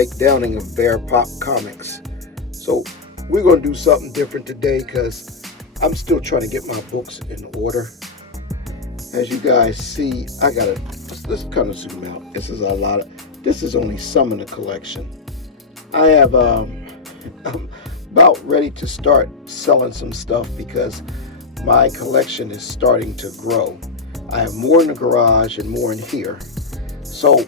Mike Downing of Bear Pop Comics. So we're going to do something different today because I'm still trying to get my books in order. As you guys see, I got to, let's kind of zoom out. This is only some of the collection. I have, I'm about ready to start selling some stuff because my collection is starting to grow. I have more in the garage and more in here. So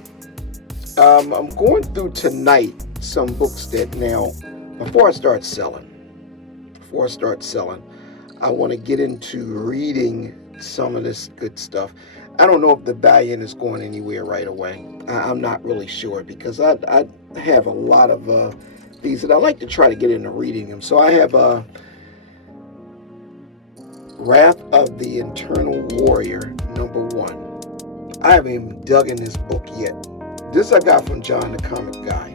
I'm going through tonight some books that now, before I start selling, I want to get into reading some of this good stuff. I don't know if the Valiant is going anywhere right away. I'm not really sure because I have a lot of these and I like to try to get into reading them. So I have Wrath of the Eternal Warrior, #1. I haven't even dug in this book yet. This I got from John the Comic Guy.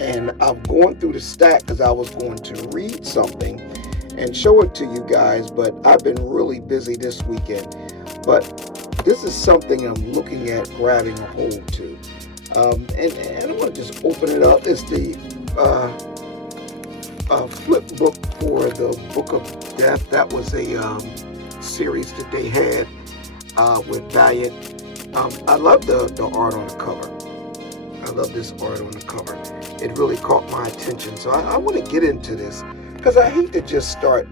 And I'm going through the stack because I was going to read something and show it to you guys, but I've been really busy this weekend. But this is something I'm looking at grabbing a hold to. And I'm going to just open it up. It's the flip book for the Book of Death. That was a series that they had with Valiant. I love the art on the cover. I love this art on the cover. It really caught my attention. So I want to get into this because I hate to just start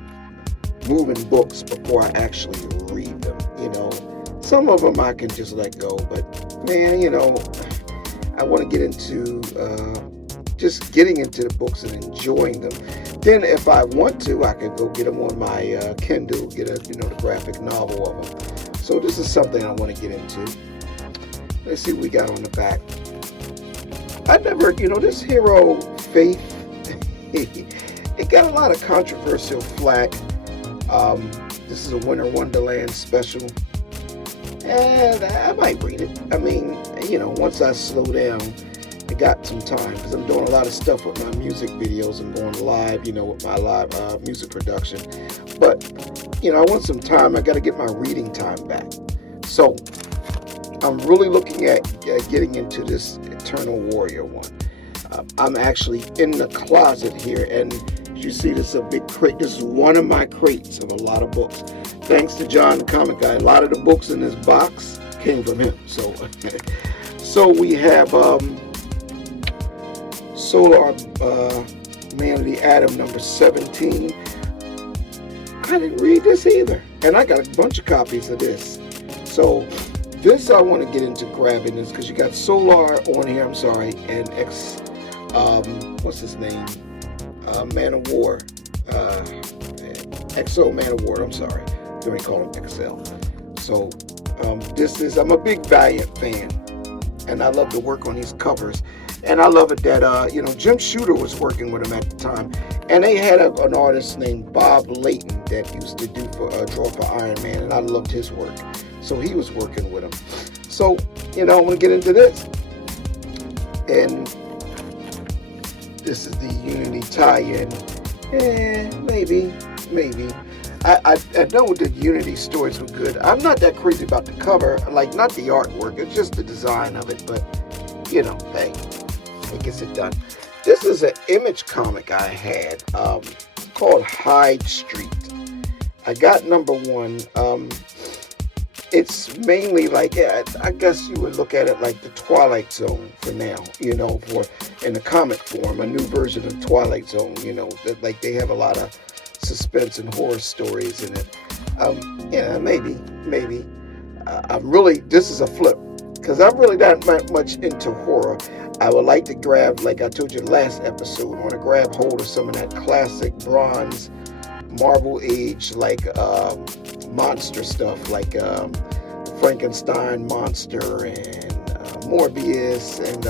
moving books before I actually read them. You know, some of them I can just let go, but man, you know, I want to get into just getting into the books and enjoying them. Then if I want to, I can go get them on my Kindle, get the graphic novel of them. So this is something I want to get into. Let's see what we got on the back. I never, this Hero Faith, it got a lot of controversial flack. This is a Winter Wonderland special. And I might read it. I mean, once I slow down, I got some time because I'm doing a lot of stuff with my music videos and going live, with my live music production. But, I want some time. I got to get my reading time back. So I'm really looking at getting into this Eternal Warrior one. I'm actually in the closet here, and as you see, this is a big crate. This is one of my crates of a lot of books. Thanks to John the Comic Guy, a lot of the books in this box came from him. So, so we have Solar Man of the Atom #17. I didn't read this either, and I got a bunch of copies of this. So this I want to get into grabbing this because you got Solar on here. I'm sorry, and what's his name? Man of War. XO Man of War. I'm sorry. They only call him XL. So I'm a big Valiant fan, and I love the work on these covers. And I love it that Jim Shooter was working with him at the time, and they had an artist named Bob Layton that used to draw for Iron Man, and I loved his work. So he was working with him. So I want to get into this, and this is the Unity tie-in. Maybe. I know the Unity stories were good. I'm not that crazy about the cover, like not the artwork. It's just the design of it. But hey, it gets it done. This is an Image comic I had called Hyde Street. I got #1. It's mainly like, I guess you would look at it like the Twilight Zone for now, for in the comic form, a new version of Twilight Zone, that like they have a lot of suspense and horror stories in it. Maybe. This is a flip because I'm really not much into horror. I would like to grab, like I told you last episode, I want to grab hold of some of that classic bronze Marvel Age, like monster stuff, like Frankenstein monster and Morbius and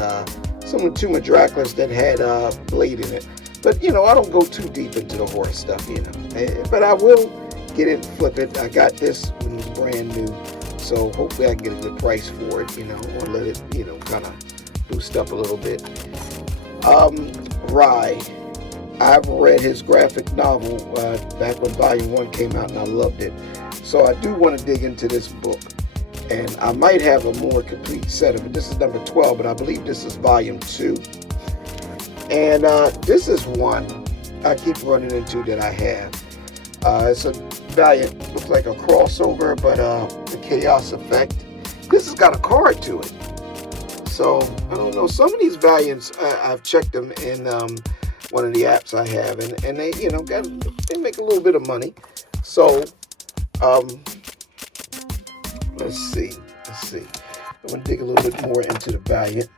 some of the Tomb of Dracula's that had Blade in it. But I don't go too deep into the horror stuff, But I will get it and flip it. I got this when it was brand new, so hopefully I can get a good price for it. Or let it, kind of boost up a little bit. Rye. I've read his graphic novel back when Volume 1 came out, and I loved it. So I do want to dig into this book. And I might have a more complete set of it. This is #12, but I believe this is Volume 2. And this is one I keep running into that I have. It's a Valiant, looks like a crossover, but the Chaos Effect. This has got a card to it. So, I don't know, some of these Valiants, I've checked them in one of the apps I have, and they, you know, they make a little bit of money. So, let's see. I'm going to dig a little bit more into the Valiant,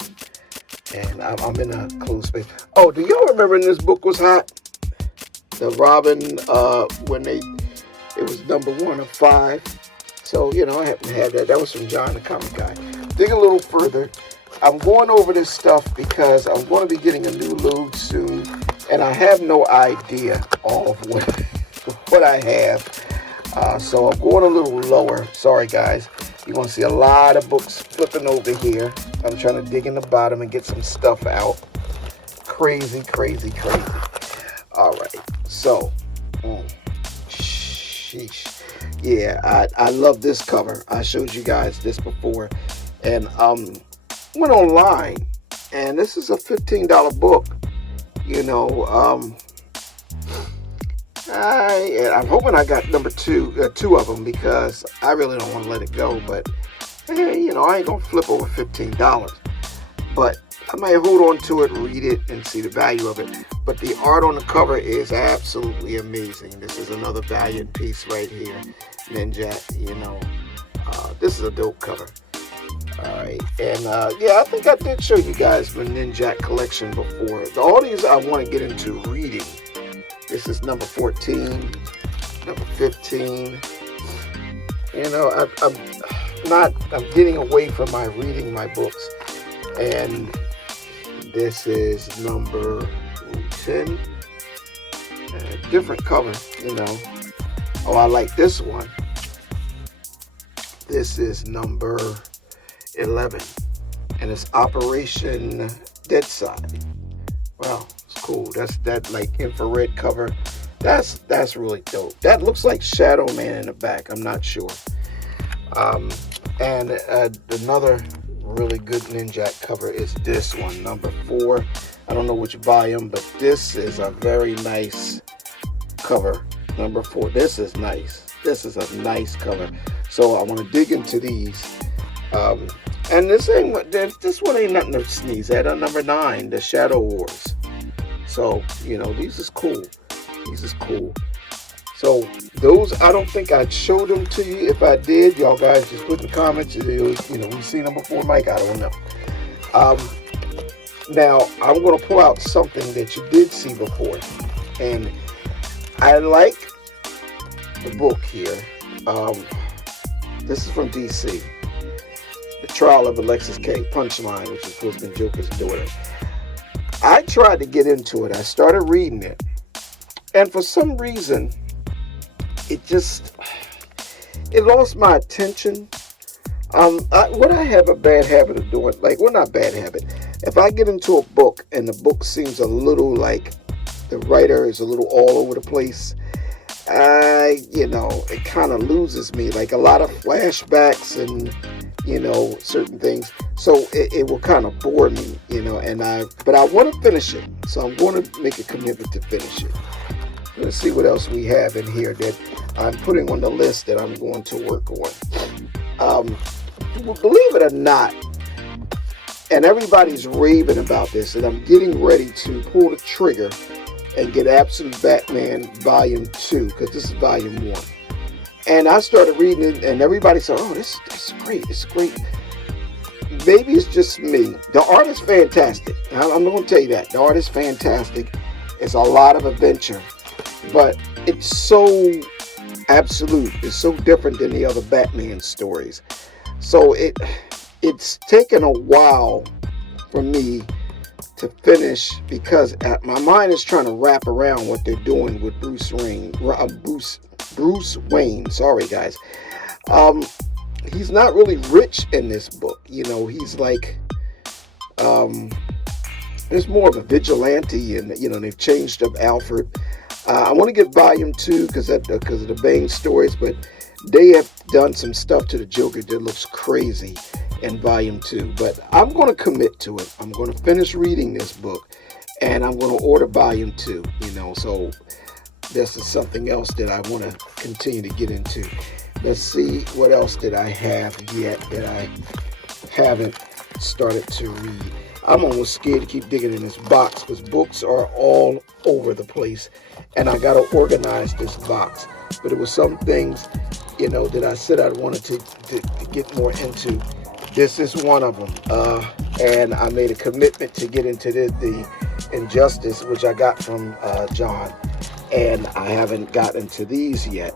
and I'm in a closed space. Oh, do y'all remember when this book was hot? The Robin, when it was #1 of 5. So, you know, I happen to have that. That was from John the Comic Guy. Dig a little further. I'm going over this stuff because I'm going to be getting a new load soon, and I have no idea all of what I have. So I'm going a little lower. Sorry, guys. You're going to see a lot of books flipping over here. I'm trying to dig in the bottom and get some stuff out. Crazy. All right. So, sheesh. Yeah, I love this cover. I showed you guys this before. And went online, and this is a $15 book. You know, I'm hoping I got two of them, because I really don't want to let it go. But hey, you know, I ain't gonna flip over $15. But I might hold on to it, read it, and see the value of it. But the art on the cover is absolutely amazing. This is another Valiant piece right here, Ninja. You know, this is a dope cover. Alright, and yeah, I think I did show you guys my Ninja collection before. All these I want to get into reading. This is number 14, number 15. You know, I'm getting away from my reading my books. And this is number 10. Different cover, you know. Oh, I like this one. This is number 11, and it's Operation Dead Side. Wow, it's cool. That like infrared cover. That's really dope. That looks like Shadow Man in the back. I'm not sure. And another really good Ninja cover is this one, number 4. I don't know which volume, but this is a very nice cover. Number 4. This is nice. This is a nice cover. So I want to dig into these. And this one ain't nothing to sneeze at. Number 9, the Shadow Wars. So, you know, these is cool. So those, I don't think I'd show them to you. If I did, y'all guys just put in the comments. You know, we've seen them before, Mike. I don't know. Now I'm going to pull out something that you did see before, and I like the book here. This is from DC. The Trial of Alexis K. Punchline, which is supposed to be Joker's daughter. I tried to get into it. I started reading it, and for some reason, it lost my attention. What I have a bad habit of doing, not bad habit. If I get into a book and the book seems a little like the writer is a little all over the place, it kind of loses me. Like a lot of flashbacks and, certain things. So it will kind of bore me, but I want to finish it. So I'm going to make a commitment to finish it. Let's see what else we have in here that I'm putting on the list that I'm going to work on. Believe it or not, and everybody's raving about this, and I'm getting ready to pull the trigger and get Absolute Batman Volume 2, because this is Volume 1. And I started reading it, and everybody said, oh, this is great. It's great. Maybe it's just me. The art is fantastic. I'm going to tell you that. The art is fantastic. It's a lot of adventure. But it's so absolute. It's so different than the other Batman stories. So it's taken a while for me to finish, because my mind is trying to wrap around what they're doing with Bruce Wayne. Sorry, guys. He's not really rich in this book. He's like, there's more of a vigilante, and they've changed up Alfred. I want to get Volume 2 because of the Bane stories, but they have done some stuff to the Joker that looks crazy in Volume 2. But I'm going to commit to it. I'm going to finish reading this book, and I'm going to order volume 2, so this is something else that I want to continue to get into. Let's see what else did I have yet that I haven't started to read. I'm almost scared to keep digging in this box because books are all over the place, and I got to organize this box. But it was some things, that I said I wanted to get more into. This is one of them, and I made a commitment to get into the Injustice, which I got from John, and I haven't gotten to these yet.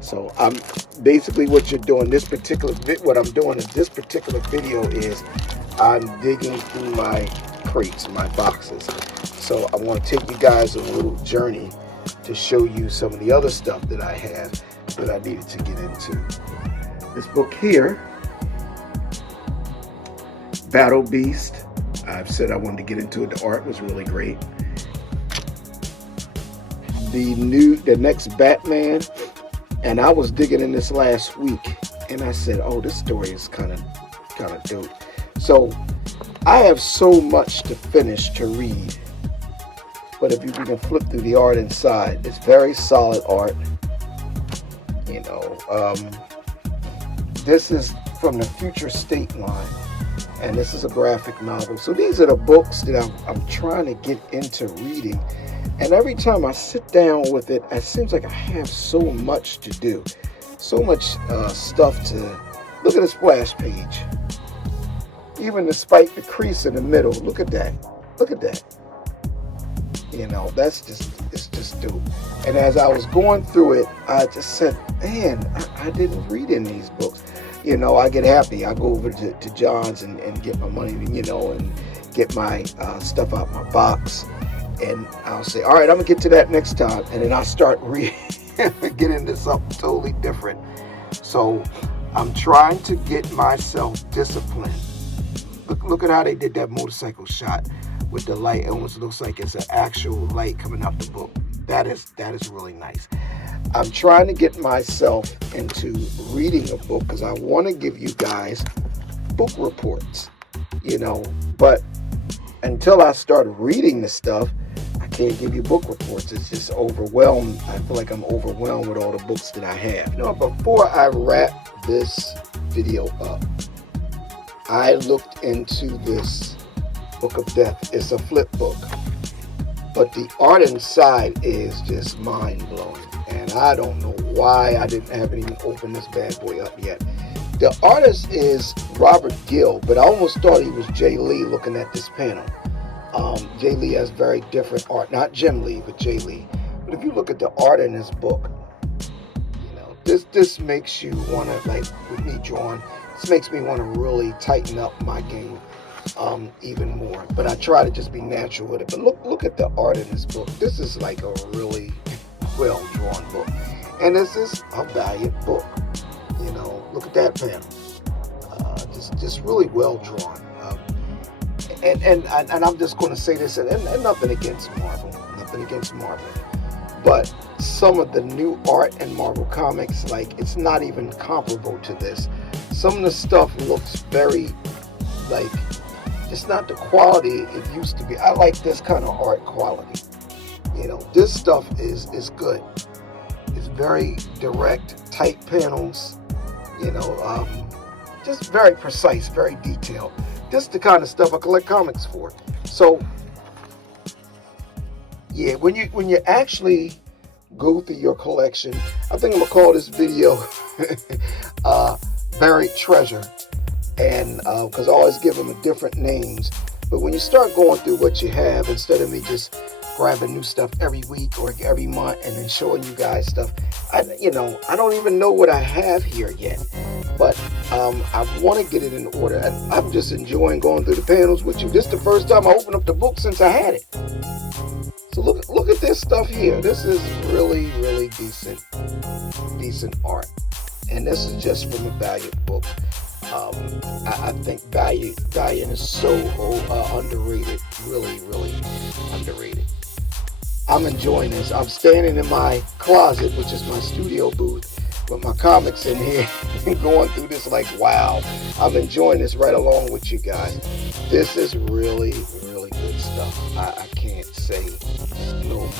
So I'm basically what I'm doing in this particular video is I'm digging through my crates, my boxes. So I want to take you guys on a little journey to show you some of the other stuff that I have that I needed to get into. This book here, Battle Beast. I've said I wanted to get into it. The art was really great. The next Batman, and I was digging in this last week, and I said, oh, this story is kind of dope. So I have so much to finish to read, but if you can flip through the art inside, it's very solid art. This is from the Future State line, and this is a graphic novel. So these are the books that I'm trying to get into reading. And every time I sit down with it, it seems like I have so much to do. So much stuff to... Look at the splash page. Even despite the crease in the middle, look at that. Look at that. It's just dope. And as I was going through it, I just said, man, I didn't read any of these books. I get happy. I go over to John's and get my money, and get my stuff out my box. And I'll say, all right, I'm going to get to that next time. And then I'll start reading and get into something totally different. So I'm trying to get myself disciplined. Look at how they did that motorcycle shot with the light. It almost looks like it's an actual light coming out the book. That is really nice. I'm trying to get myself into reading a book because I want to give you guys book reports, But until I start reading the stuff, I can't give you book reports. It's just overwhelmed. I feel like I'm overwhelmed with all the books that I have. Before I wrap this video up, I looked into this Book of Death. It's a flip book, but the art inside is just mind-blowing. And I don't know why I haven't even opened this bad boy up yet. The artist is Robert Gill, but I almost thought he was Jay Lee looking at this panel. Jay Lee has very different art. Not Jim Lee, but Jay Lee. But if you look at the art in this book, this makes you want to, like with me drawing, this makes me want to really tighten up my game even more. But I try to just be natural with it. But look at the art in this book. This is like a really well-drawn book. And this is a valiant book. Look at that panel. Just really well-drawn. And I'm just going to say this, and nothing against Marvel, but some of the new art in Marvel Comics, it's not even comparable to this. Some of the stuff looks very, it's not the quality it used to be. I like this kind of art quality. This stuff is good. It's very direct, tight panels, just very precise, very detailed. This is the kind of stuff I collect comics for. So, yeah, when you actually go through your collection, I think I'm gonna call this video Buried Treasure, and because I always give them different names. But when you start going through what you have, instead of me just grabbing new stuff every week or every month and then showing you guys stuff, I don't even know what I have here yet. But I want to get it in order. I'm just enjoying going through the panels with you. This is the first time I opened up the book since I had it. So look at this stuff here. This is really, really decent art. And this is just from a Valiant book. I think Valiant is so underrated. Really, really underrated. I'm enjoying this. I'm standing in my closet, which is my studio booth, with my comics in here and going through this wow. I'm enjoying this right along with you guys. This is really, really good good stuff. I can't say no more.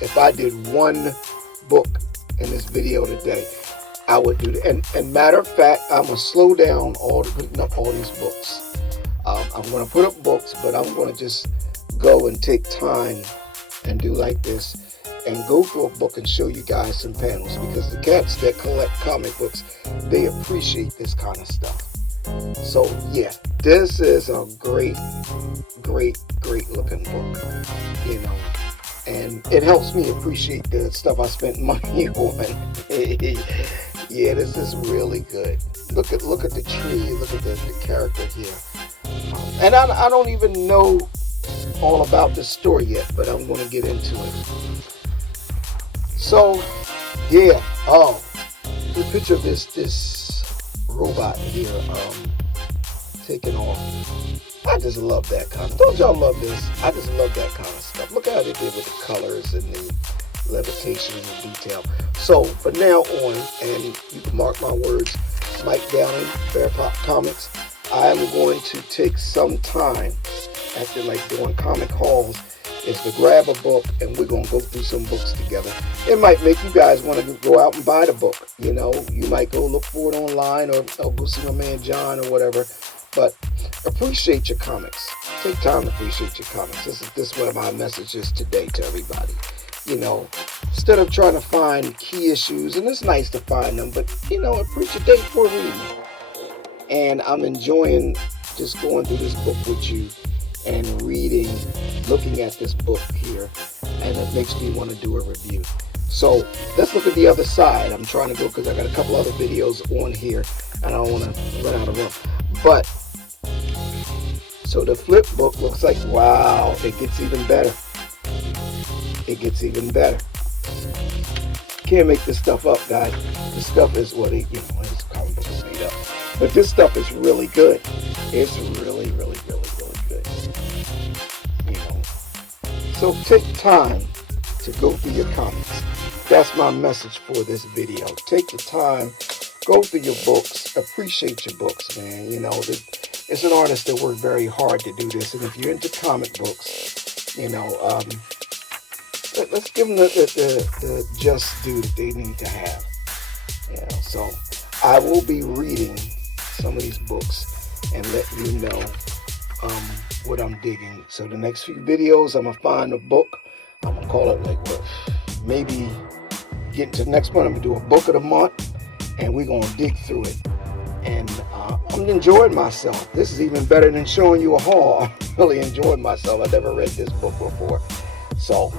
If I did one book in this video today, I would do that. And matter of fact, I'm going to slow down putting up all these books. I'm going to put up books, but I'm going to just go and take time and do like this and go through a book and show you guys some panels, because the cats that collect comic books, they appreciate this kind of stuff. So yeah, this is a great looking book, you know, and it helps me appreciate the stuff I spent money on. Yeah, this is really good. Look at the tree, look at the character here. And I don't even know all about this story yet, but I'm going to get into it. So, yeah, the picture of this robot here taking off. I just love that kind of, don't y'all love this? I just love that kind of stuff. Look how they did with the colors and the levitation and the detail. So, from now on, and you can mark my words, Mike Downing, Bear Pop Comics, I am going to take some time after like doing comic hauls is to grab a book and we're going to go through some books together. It might make you guys want to go out and buy the book. You know, you might go look for it online or go see my man John or whatever. But appreciate your comics. Take time to appreciate your comics. This is one of my messages today to everybody. You know, instead of trying to find key issues, and it's nice to find them, but, you know, appreciate for reading. And I'm enjoying just going through this book with you and reading, looking at this book here, and it makes me want to do a review. So let's look at the other side. I'm trying to go because I got a couple other videos on here and I don't want to run out of room. But so the flip book looks like, wow, it gets even better. It gets even better. Can't make this stuff up, guys. This stuff is what it, you know, this comic book is made up. But this stuff is really good. It's really good. You know. So take time to go through your comics. That's my message for this video. Take the time, go through your books, appreciate your books, man. You know, it's an artist that worked very hard to do this. And if you're into comic books, you know, let's give them the just due that they need to have. You know, so I will be reading some of these books and let you know what I'm digging. So the next few videos, I'm gonna find a book. I'm gonna call it like what, maybe get to the next one. I'm gonna do a book of the month, and we're gonna dig through it. And I'm enjoying myself. This is even better than showing you a haul. I'm really enjoying myself. I never read this book before. So,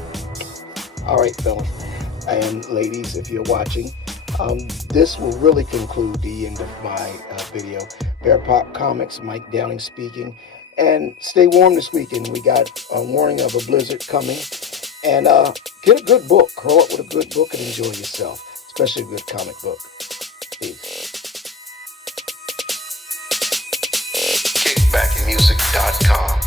all right, fellas and ladies, if you're watching, this will really conclude the end of my video. Bear Pop Comics, Mike Downing speaking. And stay warm this weekend. We got a warning of a blizzard coming. And get a good book. Curl up with a good book and enjoy yourself. Especially a good comic book. Peace. KIC-BACK music.com